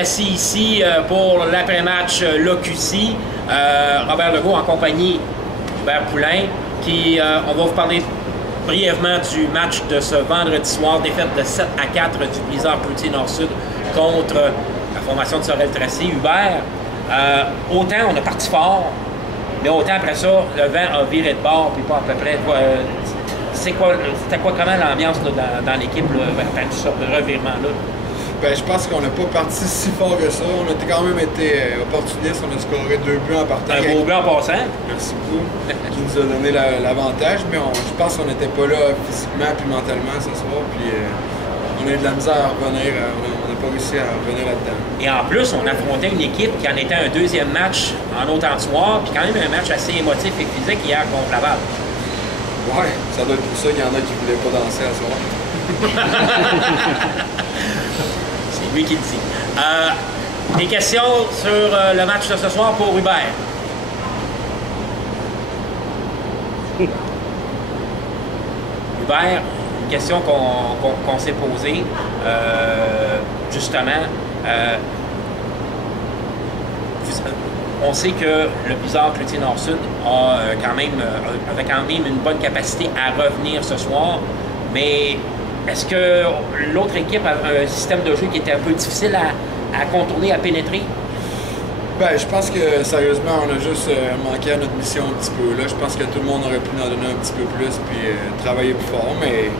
assis ici pour l'après-match l'OQC. Robert Legault en compagnie d'Hubert Poulain, on va vous parler brièvement du match de ce vendredi soir, défaite de 7-4 du Blizzard Cloutier Nord-Sud contre la formation de Sorel-Tracy. Hubert, autant on a parti fort, mais autant après ça, le vent a viré de bord, puis pas à peu près. C'était quoi comment l'ambiance dans l'équipe après tout ce revirement-là? Ben, je pense qu'on n'a pas parti si fort que ça. On a quand même été opportunistes. On a scoré 2 buts en partant. Un beau but en passant. Merci beaucoup. Qui nous a donné l'avantage. Mais je pense qu'on n'était pas là physiquement puis mentalement ce soir. Puis on a eu de la misère à revenir. On n'a pas réussi à revenir là-dedans. Et en plus, on affrontait une équipe qui en était un deuxième match en autant de soir. Puis quand même un match assez émotif et physique hier contre Laval. Ouais, ça doit être pour ça qu'il y en a qui ne voulaient pas danser à soir. C'est lui qui le dit. Des questions sur le match de ce soir pour Hubert? Hubert, une question qu'on s'est posée, justement. On sait que le Blizzard Cloutier Nord-Sud avait quand même une bonne capacité à revenir ce soir, mais est-ce que l'autre équipe a un système de jeu qui était un peu difficile à contourner, à pénétrer? Ben, je pense que sérieusement, on a juste manqué à notre mission un petit peu. Là, je pense que tout le monde aurait pu en donner un petit peu plus puis travailler plus fort, mais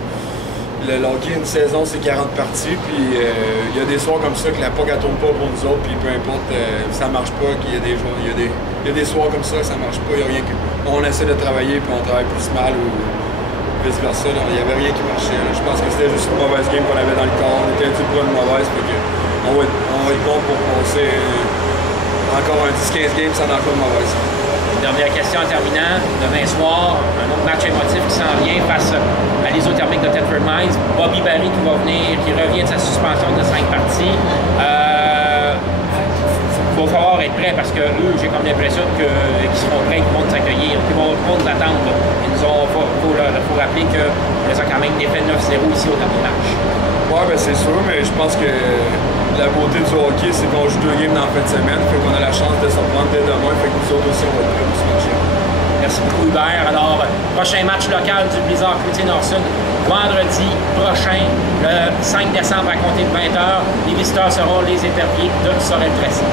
le hockey, une saison, c'est 40 parties, puis il y a des soirs comme ça que la POC ne tourne pas pour nous autres, puis peu importe, ça marche pas, qu'il y a des joueurs, il y a des soirs comme ça marche pas, il y a rien que... On essaie de travailler, puis on travaille plus mal, ou vice-versa, il n'y avait rien qui marchait. Là. Je pense que c'était juste une mauvaise game qu'on avait dans le corps, on était un petit peu une mauvaise, fait que on va être bon pour passer encore un 10-15 games sans encore une mauvaise. Dernière question en terminant. Demain soir, un autre match émotif qui s'en vient face à l'Isothermique de Thetford Mines. Bobby Barry qui revient de sa suspension de 5 parties. Il va falloir être prêt parce que eux, j'ai comme l'impression qu'ils seront prêts, qu'ils vont nous accueillir, qu'ils vont nous attendre. Il faut rappeler qu'on les a quand même défait 9-0 ici au dernier match. Oui, ben c'est sûr, mais je pense que la beauté du hockey, c'est qu'on joue 2 games dans la fin de semaine, fait qu'on a la chance de se reprendre dès demain, fait que nous autres aussi, on va être prêts pour ce match. Merci beaucoup, Hubert. Alors, prochain match local du Blizzard Cloutier Nord-Sud, vendredi prochain, le 5 décembre à compter de 20h. Les visiteurs seront les éperviers de Sorel-Tracy.